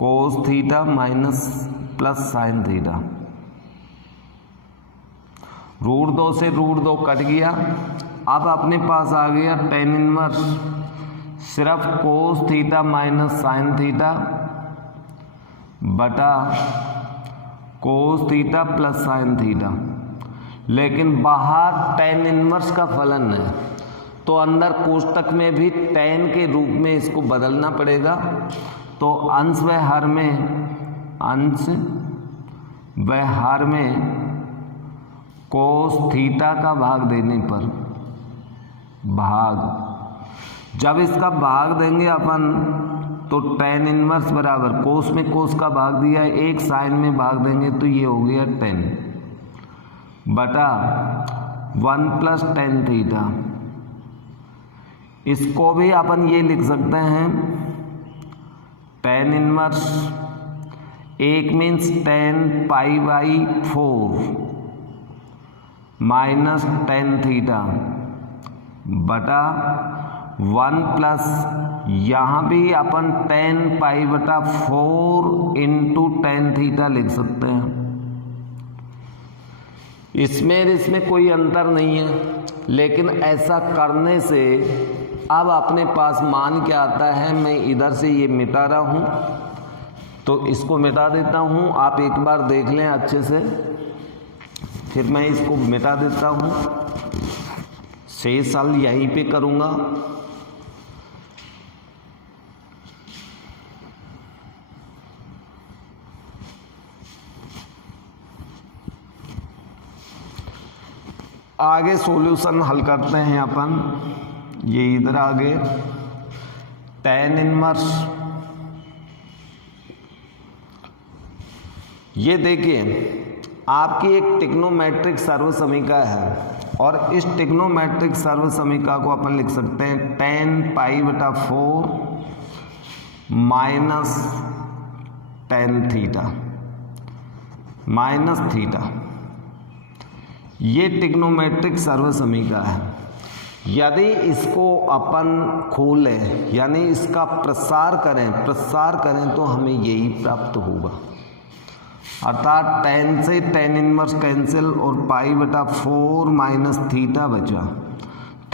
cos theta minus plus sin theta. √2 से √2 कट गया, अब अपने पास आ गया tan इनवर्स सिर्फ cos theta minus sin theta बटा cos theta plus sin theta. लेकिन बाहर tan इनवर्स का फलन है तो अंदर कोष्टक में भी tan के रूप में इसको बदलना पड़ेगा। तो अंश व हर में, अंश व हर में cos थीटा का भाग देने पर, भाग, जब इसका भाग देंगे अपन तो tan इनवर्स बराबर cos में cos का भाग दिया है, एक sin में भाग देंगे तो ये हो गया tan बटा 1 प्लस tan थीटा। इसको भी अपन ये लिख सकते हैं tan इनवर्स, एक means tan π/4 minus tan theta बटा 1 प्लस, यहाँ भी अपन tan π/4 इंटू tan थीटा लिख सकते हैं। इसमें कोई अंतर नहीं है, लेकिन ऐसा करने से अब अपने पास मान क्या आता है, मैं इधर से ये मिटा रहा हूँ तो इसको मिटा देता हूँ, आप एक बार देख लें अच्छे से, फिर मैं इसको मिटा देता हूँ, शेष हल यहीं पे करूँगा। आगे सॉल्यूशन हल करते हैं अपन, ये इधर आगे tan इनवर्स, ये देखिए आपकी एक ट्रिग्नोमेट्रिक सर्वसमीका है और इस ट्रिग्नोमेट्रिक सर्वसमीका को अपन लिख सकते हैं tan π/4 minus tan theta minus theta. ये ट्रिग्नोमेट्रिक सर्वसमीका है। यदि इसको अपन खोलें यानी इसका प्रसार करें तो हमें यही प्राप्त होगा, अर्थात tan से tan इनवर्स कैंसिल और π/4 माइनस थीटा बचा।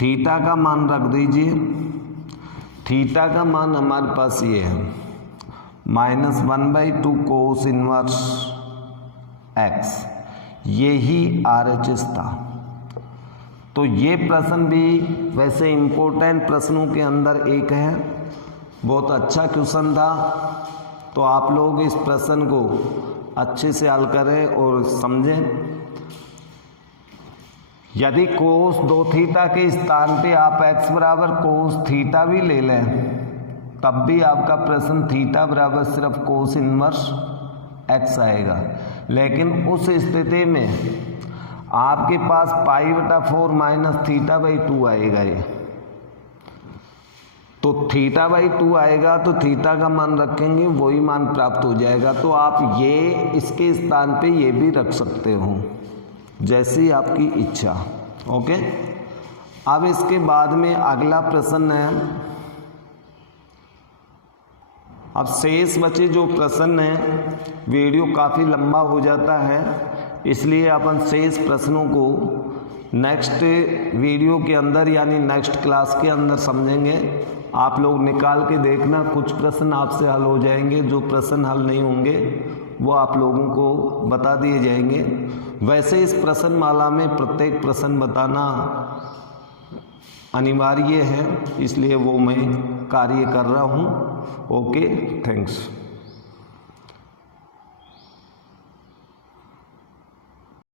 थीटा का मान रख दीजिए, थीटा का मान हमारे पास ये है -1/2 cos इनवर्स x, यही RHS था। तो ये प्रश्न भी वैसे इम्पोर्टेंट प्रश्नों के अंदर एक है, बहुत अच्छा क्वेश्चन था। तो आप लोग इस प्रश्न को अच्छे से हल करें और समझें। यदि cos 2 थीटा के स्थान पे आप x बराबर cos थीटा भी ले लें तब भी आपका प्रश्न थीटा बराबर सिर्फ cos इनवर्स x आएगा, लेकिन उस स्थिति में आपके पास π/4 माइनस θ/2 आएगा। ये तो θ/2 आएगा तो थीटा का मान रखेंगे, वही मान प्राप्त हो जाएगा। तो आप ये इसके स्थान पे ये भी रख सकते हो, जैसी आपकी इच्छा। ओके, अब इसके बाद में अगला प्रश्न है। अब शेष बचे जो प्रश्न हैं, वीडियो काफ़ी लंबा हो जाता है, इसलिए अपन शेष प्रश्नों को नेक्स्ट वीडियो के अंदर यानी नेक्स्ट क्लास के अंदर समझेंगे। आप लोग निकाल के देखना, कुछ प्रश्न आपसे हल हो जाएंगे, जो प्रश्न हल नहीं होंगे वो आप लोगों को बता दिए जाएंगे। वैसे इस प्रश्न माला में प्रत्येक प्रश्न बताना अनिवार्य है, इसलिए वो मैं कार्य कर रहा हूँ। Okay, thanks.